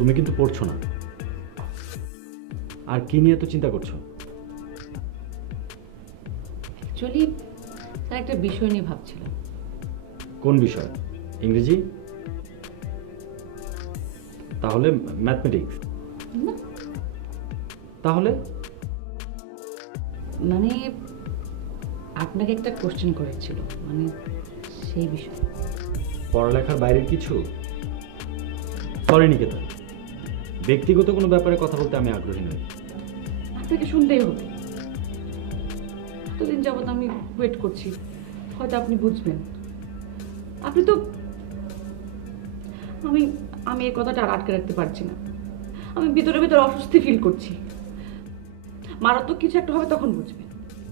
তুমি কিন্তু পড়ছো না। আর কি নিয়ে তো চিন্তা করছো? অ্যাকচুয়ালি স্যার একটা বিষয় নিয়ে ভাবছিলাম। কোন বিষয়? ইংরেজি? তাহলে ম্যাথমেটিক্স? না, তাহলে মানে আপনাকে একটা কোশ্চেন করেছিল, মানে সেই বিষয়। পড়ালেখার বাইরের কিছু? সরি নিকেতা, ব্যক্তিগত কোনো ব্যাপারে কথা বলতে আমি আগ্রহী নই। আপনাকে শুনতেই হবে। এতদিন যাবত আমি ওয়েট করছি, হয়তো আপনি বুঝবেন। আপনি তো আমি আমি এই কথাটা আর আটকে রাখতে পারছি না। আমি ভিতরে ভিতরে অস্বস্তি ফিল করছি। মারাত্মক কিছু একটা হবে তখন বুঝবেন।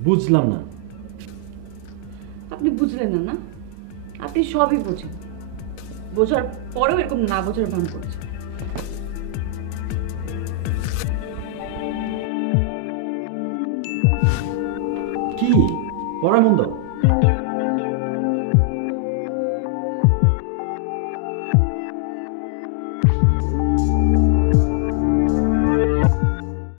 বুঝলাম না। আপনি বুঝলেন না? না, আপনি সবই বোঝেন, বোঝার পরেও এরকম না বোঝার ভান করছেন। কি পড়া মন্দ?